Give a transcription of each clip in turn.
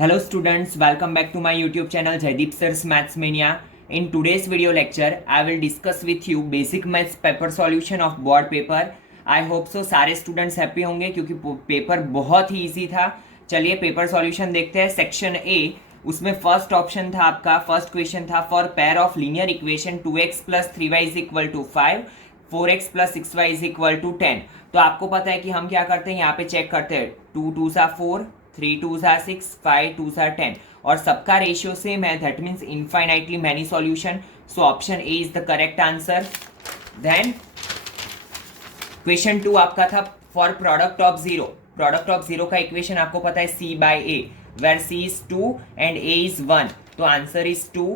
Hello students, welcome back to my YouTube channel Jaideep Sir's Maths Mania. In today's video lecture, I will discuss with you basic maths paper solution of board paper. I hope so सारे students happy होंगे क्योंकि paper बहुत ही easy था. चलिए paper solution देखते हैं. Section A, उसमें first option था आपका, फर्स्ट क्वेश्चन था for pair of linear equation 2x plus 3y is equal to 5, 4x plus 6y is equal to 10. तो आपको पता है कि हम क्या करते हैं, यहाँ पे चेक करते हैं 2 2 सा 4, 3 2 सा 6, 5 2 सा 10 और सबका रेशियो सेम है. That means infinitely many solution. So option A is the correct answer. Then question 2 आपका था for product of zero. Product of zero का इक्वेशन आपको पता है c by a, where c is 2 and a is 1. तो answer is 2.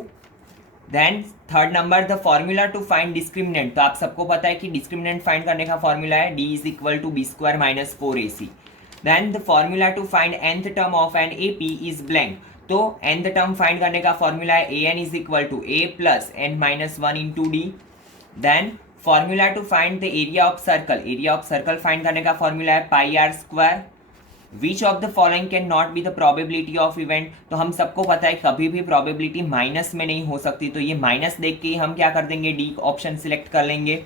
Then third number, the formula to find discriminant. तो आप सबको पता है कि डिस्क्रिमिनेंट फाइंड करने का फॉर्मूला है d is equal to B square minus 4ac. Then the formula to find nth term of an AP is blank. तो nth टर्म फाइंड करने का फॉर्मूला है an is equal to a plus n minus 1 into D. Then formula to find the area of circle. Area of circle find करने का formula है pi r square. Which of the following can not be the probability of event. तो हम सबको पता है कभी भी प्रोबेबिलिटी माइनस में नहीं हो सकती, तो ये माइनस देख के हम क्या कर देंगे, डी ऑप्शन सिलेक्ट कर लेंगे.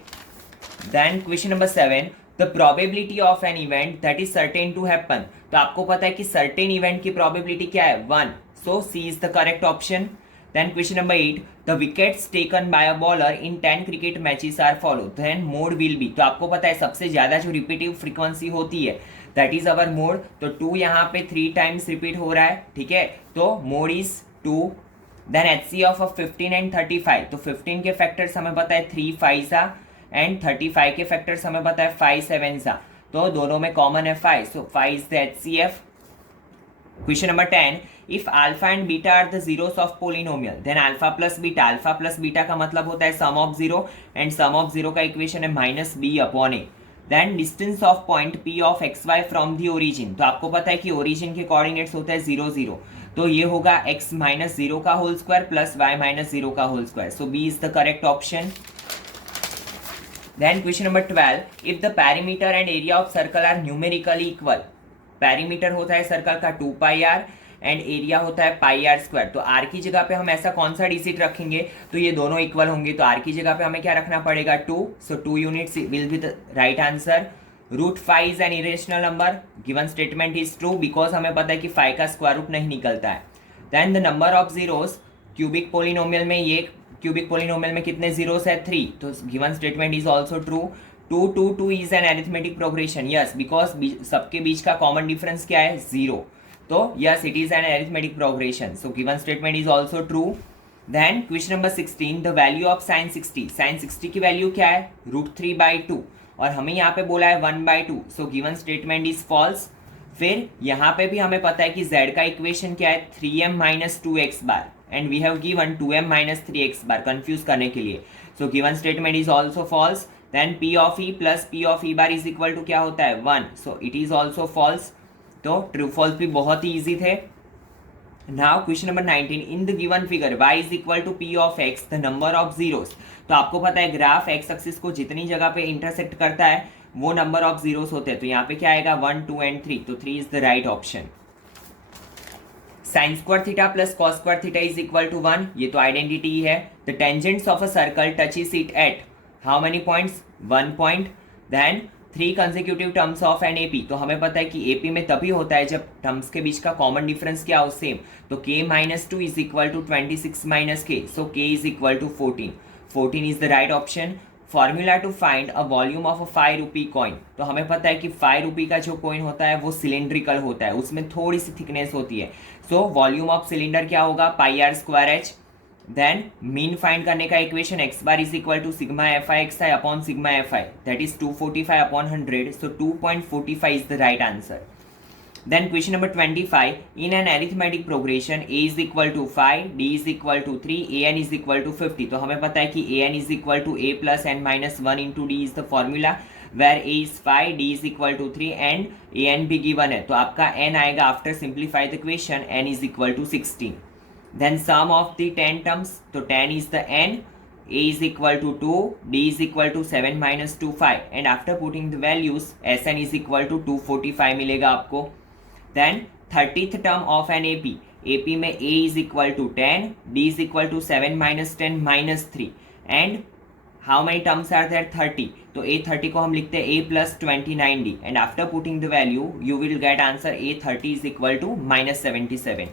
Then question number 7, the probability of an event that is certain to happen. तो आपको पता है कि सर्टेन इवेंट की प्रोबेबिलिटी क्या है, 1. So C is the correct option. Then question number 8, the wickets taken by a bowler in 10 cricket matches are followed. Then mode will be. तो आपको पता है सबसे ज्यादा जो रिपीटिव फ्रीक्वेंसी होती है दैट इज अवर मोड. तो 2 यहाँ पे 3 टाइम्स रिपीट हो रहा है, ठीक है. तो mode is 2. Then HCF of 15 and 35. तो 15 के फैक्टर्स हमें पता है 3 5 सा एंड 35 के फैक्टर्स हमें पता है 5 7 सा. तो दोनों में कॉमन है 5. सो 5 is the HCF. Question number 10, if alpha and beta are the zeros of polynomial, then alpha plus beta. alpha plus beta का मतलब होता है sum of zero and sum of zero का इक्वेशन है minus b upon a. Then distance of point p of xy from the origin. तो आपको पता है कि origin के कोऑर्डिनेट्स होते हैं 0 0. तो ये होगा x माइनस 0 का whole square plus y minus 0 का whole square. So b is the correct option. Then question number 12, if the perimeter and area of circle are numerically equal. Perimeter होता है सर्कल का 2 पाई आर एंड एरिया होता है pi r square. तो are की जगह पे हम ऐसा कौन सा डिजिट रखेंगे तो ये दोनों इक्वल होंगे. तो आर की जगह पे हमें क्या रखना पड़ेगा, 2. So 2 units will be the right answer. Root 5 is an irrational number. Given statement is true because हमें पता है कि 5 का स्क्वायर रूट नहीं निकलता है. Then the number of zeros cubic polynomial में, ये क्यूबिक पोलिनोमियल में कितने जीरोस है, 3. तो given statement is also true. 2 2 2 is an arithmetic progression. Yes, because सबके बीच का कॉमन डिफरेंस क्या है, 0. तो yes, it is an arithmetic progression. So given statement is also true. Then question number 16, the value of sine 60. Sine 60 की value क्या है, root 3/2 और हमें यहाँ पे बोला है 1/2. So given statement is false. फिर यहाँ पे भी हमें पता है कि z का इक्वेशन क्या है, 3m minus 2x bar and we have given 2m minus 3x bar, confuse करने के लिए. So given statement is also false. Then P of E plus P of E bar is equal to क्या होता है, 1. So it is also false. तो true false भी बहुत ही easy थे. Now question number 19, in the given figure y is equal to P of x the number of zeros. तो आपको पता है ग्राफ x एक्सिस को जितनी जगह पे इंटरसेक्ट करता है वो नंबर ऑफ जीरोस होते हैं. तो यहाँ पे क्या आएगा, 1 2 एंड 3. तो 3 is the right option. Sine square theta plus cos square theta is equal to 1. ये तो आइडेंटिटी है. The tangents of a circle touches it at how many points, 1 point. then 3 consecutive terms of an AP. तो हमें पता है कि AP में तभी होता है जब टर्म्स के बीच का कॉमन डिफरेंस क्या हो, सेम. तो k minus 2 is equal to 26 minus k. So k is equal to 14. 14 is the right option. Formula to find a volume of a 5 rupee coin. तो हमें पता है कि 5 रुपी का जो कॉइन होता है वो सिलेंड्रिकल होता है, उसमें थोड़ी सी थिकनेस होती है. सो वॉल्यूम ऑफ सिलेंडर क्या होगा, pi r square h. Then mean find करने का equation x bar is equal to sigma f i x i upon sigma f i, that is 245 upon 100. So 2.45 is the right answer. Then question number 25, in an arithmetic progression a is equal to 5, d is equal to 3, an is equal to 50. तो हमें पता है कि an is equal to a plus n minus 1 into d is the formula, where a is 5, d is equal to 3 and an भी गिवन है. तो आपका n आएगा after simplify the equation, n is equal to 16. Then sum of the 10 terms, तो 10 is the n, a is equal to 2, d is equal to 7 minus 2 5 and after putting the values sn is equal to 245 मिलेगा आपको. Then 30th term of an AP, AP में a is equal to 10, d is equal to 7 minus 10 minus 3 and how many terms are there 30, तो a 30 को हम लिखते हैं a plus 29d and after putting the value you will get answer a 30 is equal to minus 77.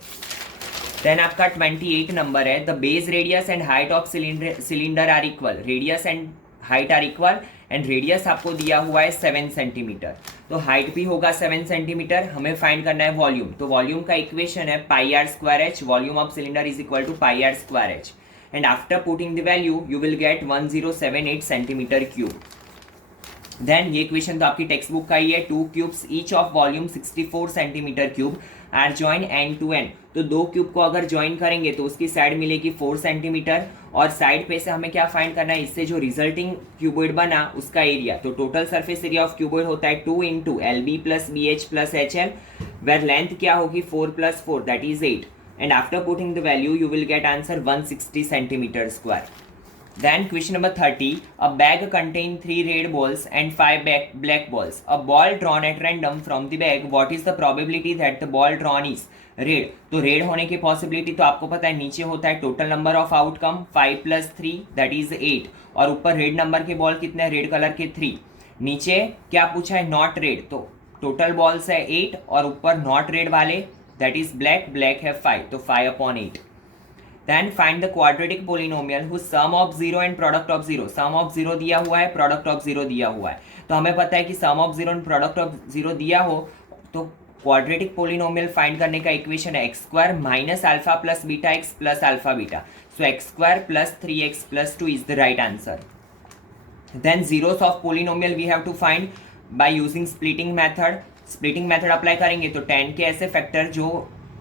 Then आपका 28 नंबर है, the base radius and height of cylinder are equal, radius and height are equal and radius आपको दिया हुआ है 7 centimetre, तो height भी होगा 7 सेंटीमीटर. हमें फाइंड करना है वॉल्यूम, तो वॉल्यूम का इक्वेशन है pi r square h, volume of cylinder is equal to pi r square h and after putting the value you will get 1078 centimetre cube. Then ये question तो आपकी text book का ही है, 2 cubes each of volume 64 centimetre cube are join end to end, तो 2 cube को अगर join करेंगे तो उसकी साइड मिलेगी 4 सेंटीमीटर और साइड पे से हमें क्या फाइंड करना है, इससे जो रिजल्टिंग क्यूबॉइड बना उसका एरिया, तो total surface area of cuboid होता है 2 into L B plus B H plus H L, where length क्या होगी 4 प्लस 4 that is 8 and after putting the value you will get answer 160 centimetre square. Then question number 30, a bag contain 3 red balls and 5 black balls. A ball drawn at random from the bag. What is the probability that the ball drawn is red? तो red होने की possibility तो आपको पता है नीचे होता है total number of outcome 5 plus 3 that is 8 और ऊपर red number के ball कितने रेड कलर के 3. नीचे क्या पूछा है not red, तो total balls है 8 और ऊपर not red वाले that is black है 5, तो 5/8. Then find the quadratic polynomial whose sum of 0 and product of 0. sum of 0 दिया हुआ है, product of 0 दिया हुआ है, तो हमें पता है कि sum of 0 and product of 0 दिया हो तो quadratic polynomial फाइंड करने का इक्वेशन है x square minus alpha plus beta x plus alpha beta, so x square plus 3x plus 2 is the right answer. Then zeros of polynomial we have to find by using splitting method. splitting method apply करेंगे तो 10 के ऐसे factor जो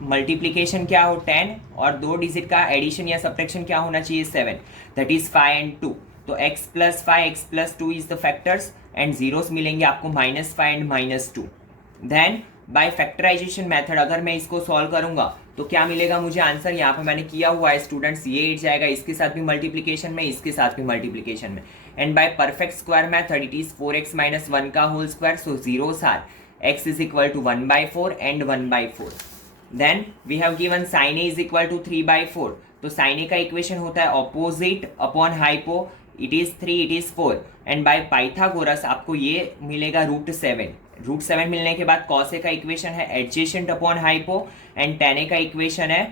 multiplication क्या हो 10 और 2 digit का addition या सब्ट्रैक्शन क्या होना चाहिए 7, दैट इज 5 एंड 2, तो x plus 5 x plus 2 is the factors and zeros मिलेंगे आपको -5 and -2. Then by factorisation method अगर मैं इसको सॉल्व करूंगा तो क्या मिलेगा मुझे आंसर, यहाँ पे मैंने किया हुआ है स्टूडेंट्स, ये 8 जाएगा इसके साथ भी मल्टीप्लीकेशन में, इसके साथ भी मल्टीप्लीकेशन में and by perfect square method it is 4x minus 1 का whole square, so zeros are x is equal to 1/4 and 1/4. Then we have given sin a is equal to 3/4, तो sin a का equation होता है opposite upon hypo, it is 3 it is 4 and by Pythagoras आपको ये मिलेगा √7. √7 मिलने के बाद cos a का इक्वेशन है adjacent upon hypo and tan a का इक्वेशन है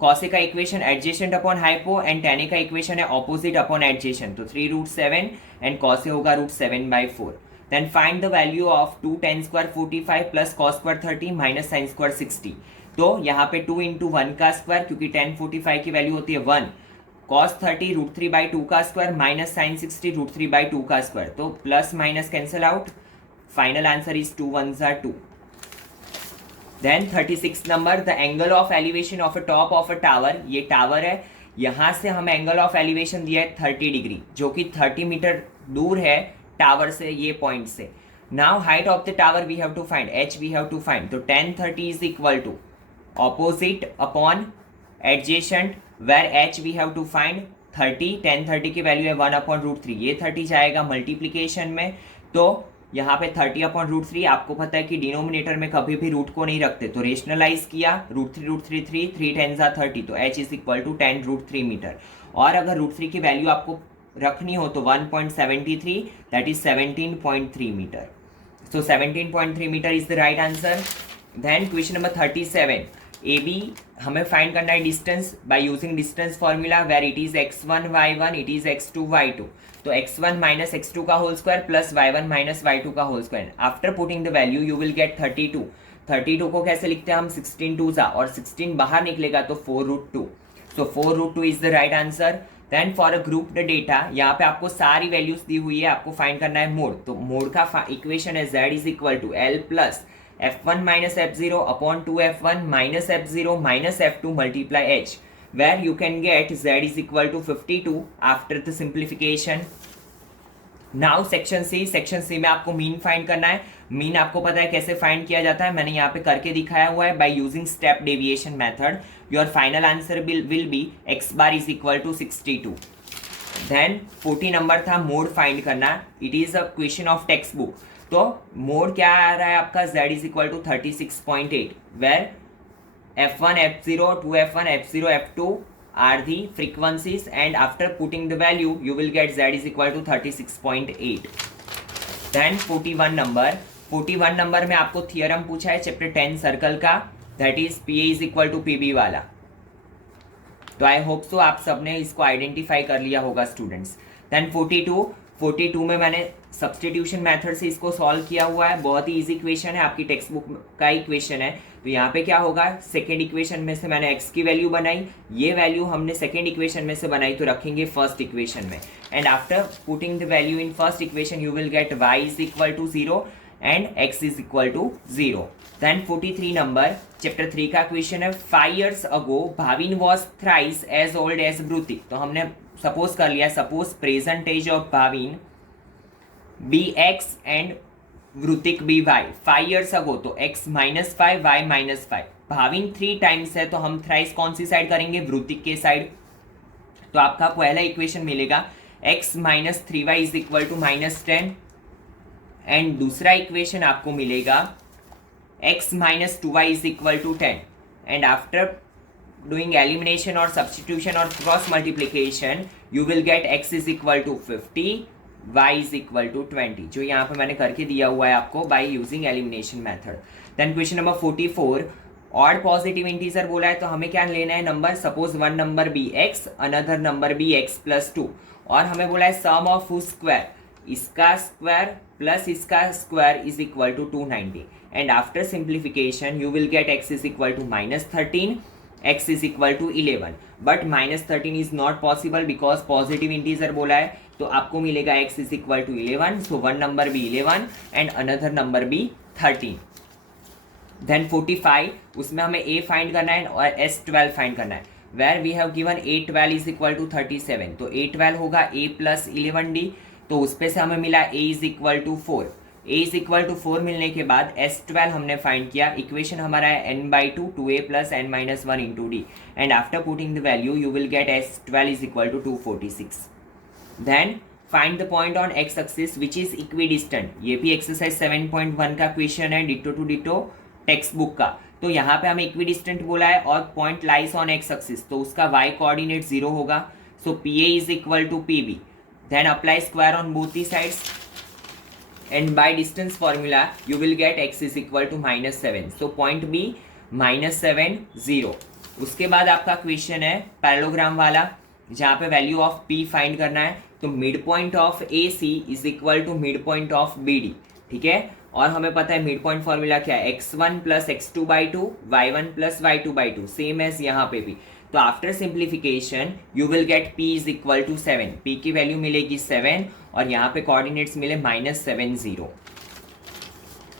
cos a का equation adjacent upon hypo and tan a का इक्वेशन है ऑपोजिट अपॉन एडजेसेंट, तो 3√7 एंड cos a होगा √7/4. Then find the value of 2 tan square 45 plus cos square 30 minus sin square 60. तो यहाँ पे 2 इंटू 1 का स्क्वायर, क्योंकि tan 45 की वैल्यू होती है 1, cos 30 √3/2 का स्क्वायर माइनस sin 60 √3/2 का स्क्वायर, तो plus minus cancel out, final answer is 2 1s are 2. Then 36 number, the angle of elevation of a top of a tower, ये टावर है, यहाँ से हमें एंगल ऑफ एलिवेशन दिया है 30 डिग्री जो कि 30 मीटर दूर है टावर से, ये पॉइंट से. Now height of the tower we have to find, h we have to find, तो tan 30 is equal to opposite upon adjacent where h we have to find 30, tan 30 की value है 1/√3, ये 30 जाएगा multiplication में, तो यहाँ पे 30/√3, आपको पता है कि डिनोमिनेटर में कभी भी रूट को नहीं रखते, तो रेशनलाइज किया √3 3 10s are 30, तो h is equal to 10√3 metre. और अगर √3 की वैल्यू आपको रखनी हो तो 1.73 that is 17.3 metre, so 17.3 metre is the right answer. Then question number 37, A B हमें फाइंड करना है distance by using distance formula where it is x1 y1 it is x2 y2, तो x1 माइनस x2 का whole square plus y1 minus y2 का whole square. After putting the value you will get 32. 32 को कैसे लिखते हैं हम, 16 2s और 16 बाहर निकलेगा तो 4√2, so 4√2 is the right answer. Then for a group the data, यहाँ पे आपको सारी वैल्यूज दी हुई है, आपको फाइंड करना है मोड, तो मोड का इक्वेशन है z is equal to l plus f1 minus f0 upon 2f1 minus f0 minus f2 multiply h, where you can get z is equal to 52 after the simplification. Now section C में आपको mean find करना है. Mean आपको पता है कैसे find किया जाता है, मैंने यहाँ पे करके दिखाया हुआ है by using step deviation method. Your final answer will be x bar is equal to 62. Then 40 नंबर था मोड फाइंड करना, it is a question of text book, तो मोड क्या आ रहा है आपका, z is equal to 36.8, where f1 f0 2f1 f0 f2 are the frequencies, and after putting the value you will get z is equal to 36.8. then 41 number में आपको theorem पूछा है चैप्टर 10 सर्कल का, that is PA is equal to PB वाला। तो I hope so आप सबने इसको आइडेंटिफाई कर लिया होगा स्टूडेंट्स। देन 42 में मैंने सब्सटीट्यूशन मेथड से इसको सॉल्व किया हुआ है, बहुत ही इजी इक्वेशन है, आपकी टेक्स्ट बुक का इक्वेशन है। तो यहाँ पे क्या होगा, सेकेंड इक्वेशन में से मैंने x की वैल्यू बनाई, ये वैल्यू हमने सेकेंड इक्वेशन में से बनाई तो रखेंगे फर्स्ट इक्वेशन में, and after putting the value in first equation you will get y is equal to 0 and x is equal to 0। Then 43 number chapter 3 का क्वेश्चन है, 5 years ago Bhavin was thrice as old as Brutik. तो हमने suppose कर लिया, suppose present age of Bhavin bx and Vrutik by 5 years ago, तो x -5 y -5। Bhavin 3 times है तो हम थ्राइस कौन सी साइड करेंगे, वृतिक के साइड। तो आपका पहला इक्वेशन मिलेगा x - 3y is equal to -10, and दूसरा इक्वेशन आपको मिलेगा x - 2y is equal to 10, and after doing elimination or substitution or cross multiplication you will get x is equal to 50, y is equal to 20, जो यहाँ पे मैंने करके दिया हुआ है आपको by using elimination method। then question number 44, odd positive integer बोला है तो हमें क्या लेना है number, suppose one number be x another number be x+2, और हमें बोला है सम ऑफ हुज स्क्वायर, इसका स्क्वायर प्लस इसका square is equal to 290, and after simplification you will get x is equal to -13, x is equal to 11, but -13 is not possible because positive integer बोला है, तो आपको मिलेगा x is equal to 11, so one number be 11 and another number be 13। then 45, उसमें हमें a find करना है और s12 फाइंड करना है, where we have given a12 is equal to 37, तो a12 होगा a plus 11d, तो उस पे से हमें मिला a is equal to 4, a is equal to 4 मिलने के बाद s12 हमने फाइंड किया, इक्वेशन हमारा है n/2 2a plus n-1 into D, and after putting the value you will get s12 is equal to 246। Then find the point on x axis which is equidistant, ये भी exercise 7.1 का question है, ditto to ditto text book का। तो यहाँ पे हमें equidistant बोला है और point lies on x axis, तो उसका y कोऑर्डिनेट 0 होगा, so PA is equal to PB। Then apply square on both the sides, and by distance formula you will get x is equal to -7, so point B -7 0। उसके बाद आपका question है parallelogram वाला, जहाँ पे value of P find करना है, तो mid point of AC is equal to mid point of BD, ठीक है। और हमें पता है मिड पॉइंट फॉर्मूला क्या है, x1 plus x2/2 y1 plus y2/2, same as यहाँ पे भी। तो after simplification you will get p is equal to 7, p की वैल्यू मिलेगी 7 और यहाँ पे कोऑर्डिनेट्स मिले -7 0।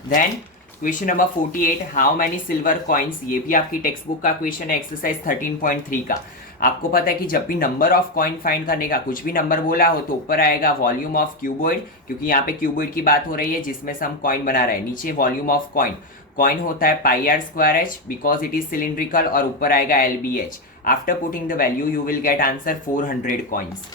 Then question number 48, how many silver coins, ये भी आपकी टेक्स्ट बुक का क्वेश्चन है, एक्सरसाइज 13.3 का। आपको पता है कि जब भी नंबर ऑफ कॉइन फाइंड करने का कुछ भी नंबर बोला हो तो ऊपर आएगा वॉल्यूम ऑफ क्यूबॉइड, क्योंकि यहाँ पे क्यूबॉइड की बात हो रही है जिसमें से हम कॉइन बना रहे हैं, नीचे वॉल्यूम ऑफ कॉइन, कॉइन होता है πr² because it is cylindrical, और ऊपर आएगा LBH। After putting the value you will get answer 400 coins.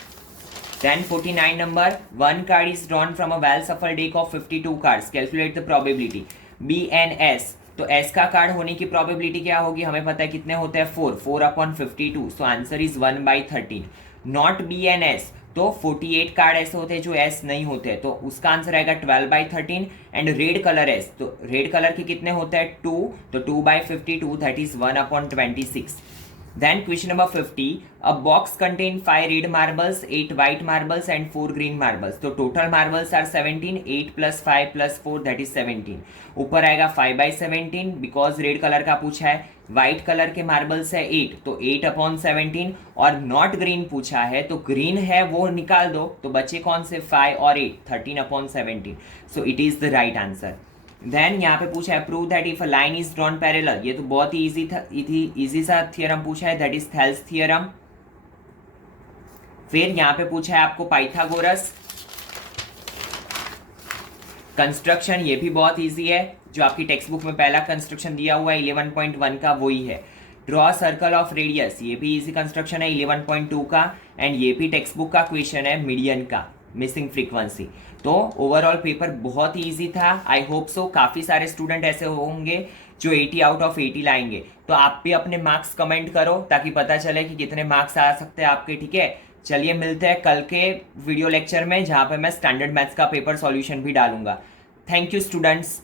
Then 49 number, one card is drawn from a well shuffled deck of 52 cards. Calculate the probability. B and S. तो S का card होने की probability क्या होगी, हमें पता है कितने होते हैं 4/52, so answer is 1/13। Not B and S, तो 48 कार्ड ऐसे होते हैं जो S नहीं होते हैं, तो उसका आंसर आएगा 12/13। एंड रेड कलर S, तो रेड कलर के कितने होते हैं 2, तो 2/52 that is 1/26। Then question number 50, a box contain 5 red marbles, 8 white marbles and 4 green marbles. तो total marbles are 17, 8 plus 5 plus 4 that is 17। ऊपर आएगा 5/17 because रेड कलर का पूछा है, व्हाइट कलर के मार्बल्स है 8, तो 8/17, और नॉट ग्रीन पूछा है तो ग्रीन है वो निकाल दो, तो बचे कौन से 5 और 8, 13/17, so it is the right answer. Then यहाँ पे पूछा है prove that if a line is drawn parallel, ये तो बहुत ही इजी सा थियरम पूछा है, दैट इज थेल्स थियरम। फिर यहाँ पे पूछा है आपको पाइथागोरस कंस्ट्रक्शन, ये भी बहुत इजी है, जो आपकी टेक्स्ट बुक में पहला कंस्ट्रक्शन दिया हुआ है 11.1 का वही है। ड्रॉ सर्कल ऑफ रेडियस, ये भी इजी कंस्ट्रक्शन है 11.2 का, एंड ये भी टेक्स्ट बुक का क्वेश्चन है मीडियन का, मिसिंग फ्रीक्वेंसी। तो ओवरऑल पेपर बहुत ही ईजी था। आई होप सो काफ़ी सारे स्टूडेंट ऐसे होंगे जो 80 आउट ऑफ 80 लाएंगे। तो आप भी अपने मार्क्स कमेंट करो ताकि पता चले कि कितने मार्क्स आ सकते हैं आपके, ठीक है। चलिए मिलते हैं कल के वीडियो लेक्चर में, जहाँ पे मैं स्टैंडर्ड मैथ्स का पेपर सॉल्यूशन भी डालूंगा। Thank you students.